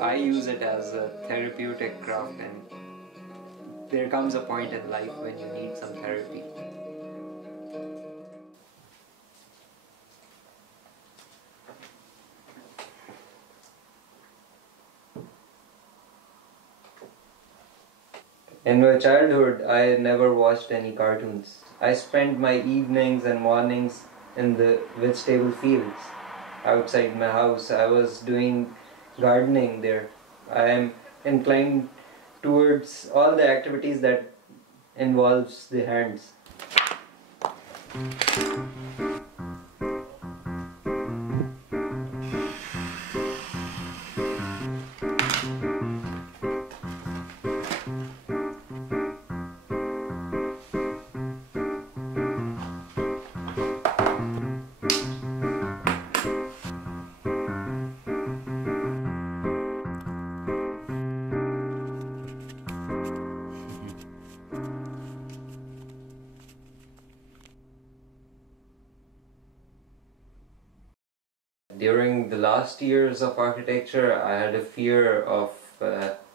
I use it as a therapeutic craft, and there comes a point in life when you need some therapy. In my childhood, I never watched any cartoons. I spent my evenings and mornings in the vegetable fields outside my house. I was doing gardening there. I am inclined towards all the activities that involves the hands. During the last years of architecture, I had a fear of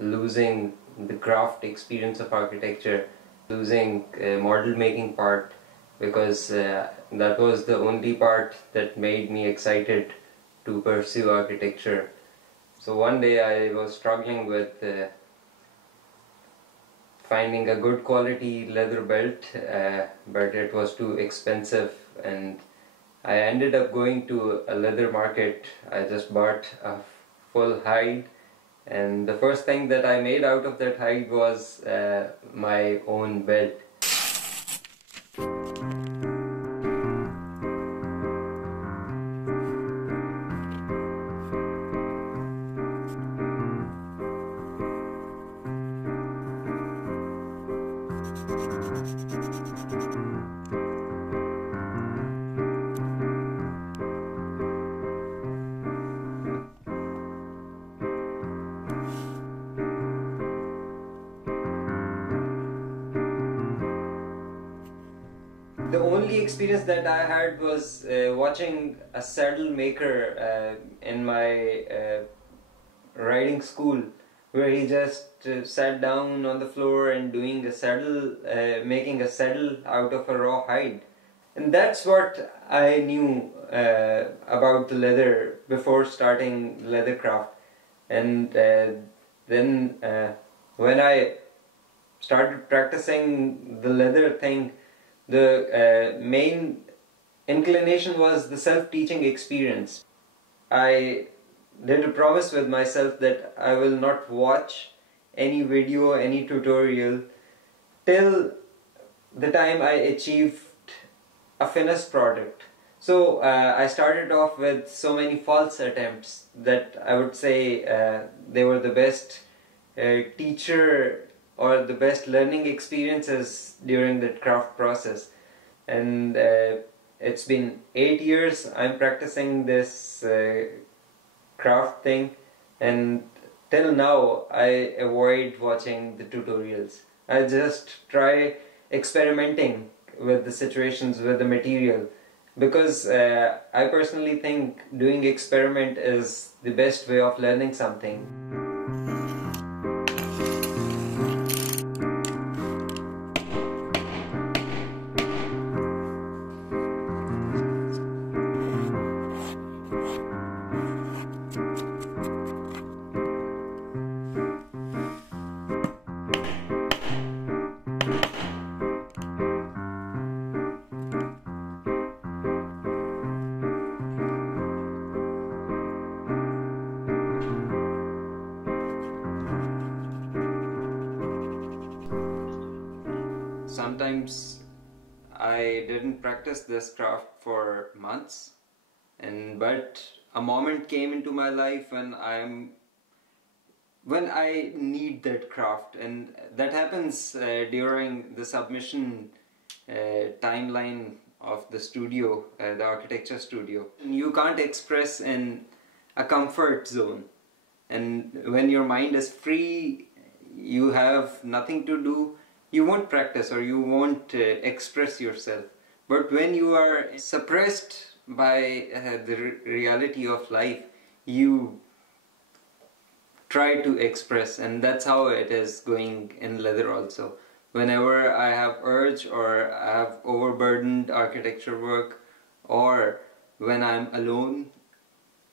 losing the craft experience of architecture, losing model making part, because that was the only part that made me excited to pursue architecture. So one day I was struggling with finding a good quality leather belt, but it was too expensive, and I ended up going to a leather market. I just bought a full hide, and the first thing that I made out of that hide was my own belt. The only experience that I had was watching a saddle maker in my riding school, where he just sat down on the floor and doing a saddle, making a saddle out of a raw hide. And that's what I knew about the leather before starting leather craft. And then when I started practicing the leather thing, the main inclination was the self-teaching experience. I did a promise with myself that I will not watch any video, any tutorial till the time I achieved a finished product. So I started off with so many false attempts that I would say they were the best teacher or the best learning experiences during that craft process. And it's been 8 years I'm practicing this craft thing, and till now I avoid watching the tutorials. I just try experimenting with the situations, with the material, because I personally think doing experiment is the best way of learning something. Sometimes I didn't practice this craft for months, but a moment came into my life when I need that craft, and that happens during the submission timeline of the studio, the architecture studio. You can't express in a comfort zone, and when your mind is free, you have nothing to do, you won't practice or you won't express yourself. But when you are suppressed by the reality of life, you try to express, and that's how it is going in leather also. Whenever I have urge or I have overburdened architecture work, or when I'm alone,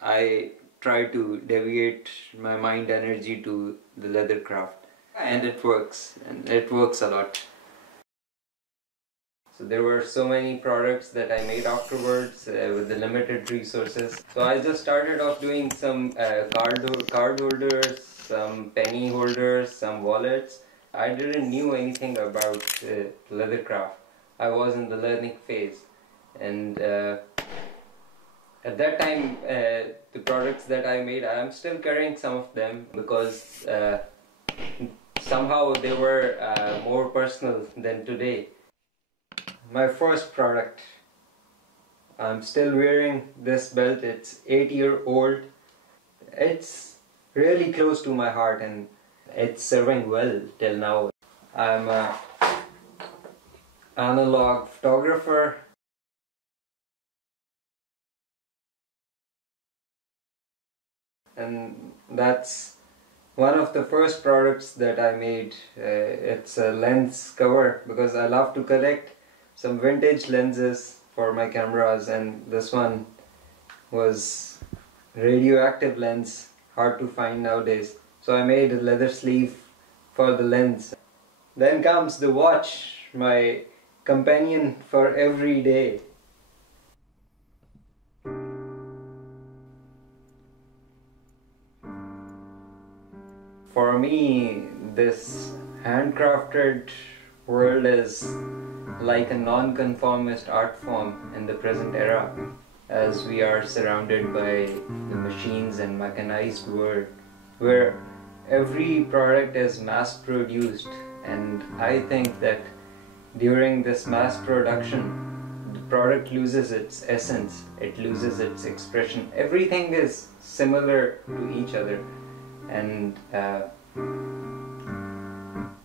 I try to deviate my mind energy to the leather craft, and it works a lot. So there were so many products that I made afterwards with the limited resources. So I just started off doing some card holders, some penny holders, some wallets. I didn't knew anything about leather craft. I was in the learning phase, and at that time the products that I made, I am still carrying some of them because somehow they were more personal than today. My first product, I'm still wearing this belt. It's 8-year-old. It's really close to my heart and it's serving well till now. I'm an analog photographer. And that's one of the first products that I made. It's a lens cover because I love to collect some vintage lenses for my cameras, and this one was radioactive lens, hard to find nowadays. So I made a leather sleeve for the lens. Then comes the watch, my companion for every day. For me, this handcrafted world is like a non-conformist art form in the present era, as we are surrounded by the machines and mechanized world where every product is mass produced, and I think that during this mass production the product loses its essence, it loses its expression. Everything is similar to each other, and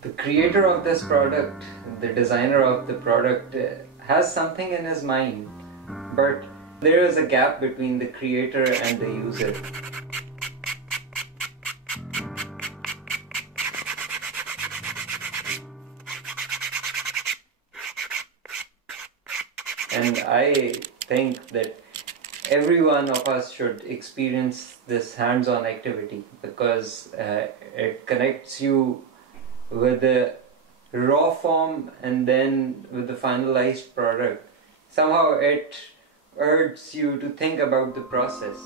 the creator of this product, the designer of the product, has something in his mind, but there is a gap between the creator and the user. And I think that every one of us should experience this hands-on activity because it connects you with the raw form and then with the finalized product. Somehow it urges you to think about the process.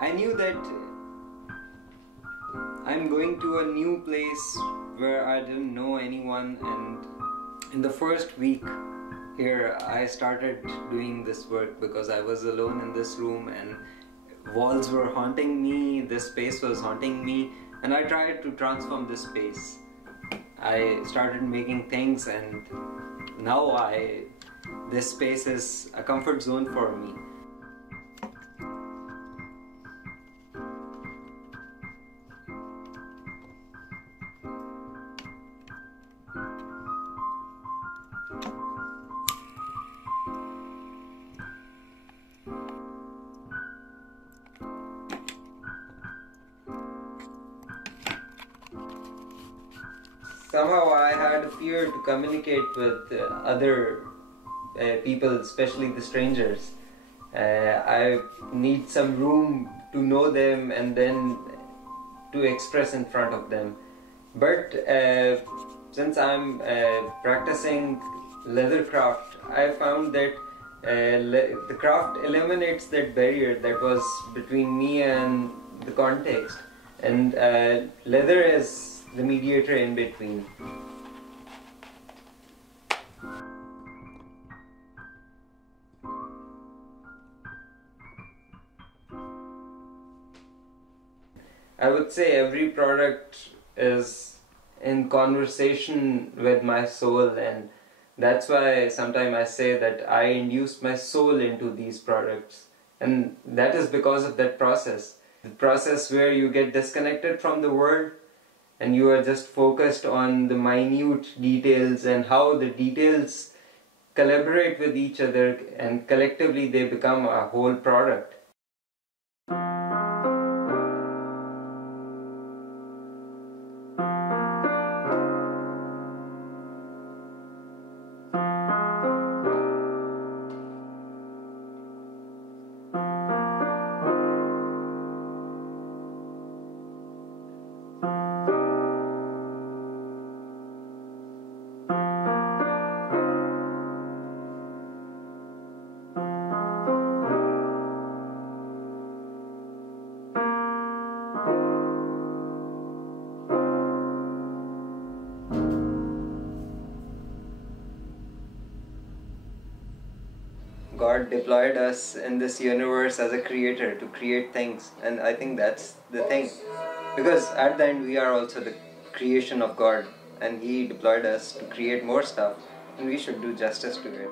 I knew that I'm going to a new place where I didn't know anyone, and in the first week here I started doing this work because I was alone in this room and walls were haunting me, this space was haunting me, and I tried to transform this space. I started making things, and now this space is a comfort zone for me. Somehow I had a fear to communicate with other people, especially the strangers. I need some room to know them and then to express in front of them. But since I'm practicing leather craft, I found that the craft eliminates that barrier that was between me and the context, and leather is the mediator in between. I would say every product is in conversation with my soul, and that's why sometimes I say that I induced my soul into these products, and that is because of that process. The process where you get disconnected from the world and you are just focused on the minute details and how the details collaborate with each other, and collectively they become a whole product. God deployed us in this universe as a creator to create things, and I think that's the thing, because at the end we are also the creation of God, and He deployed us to create more stuff, and we should do justice to it.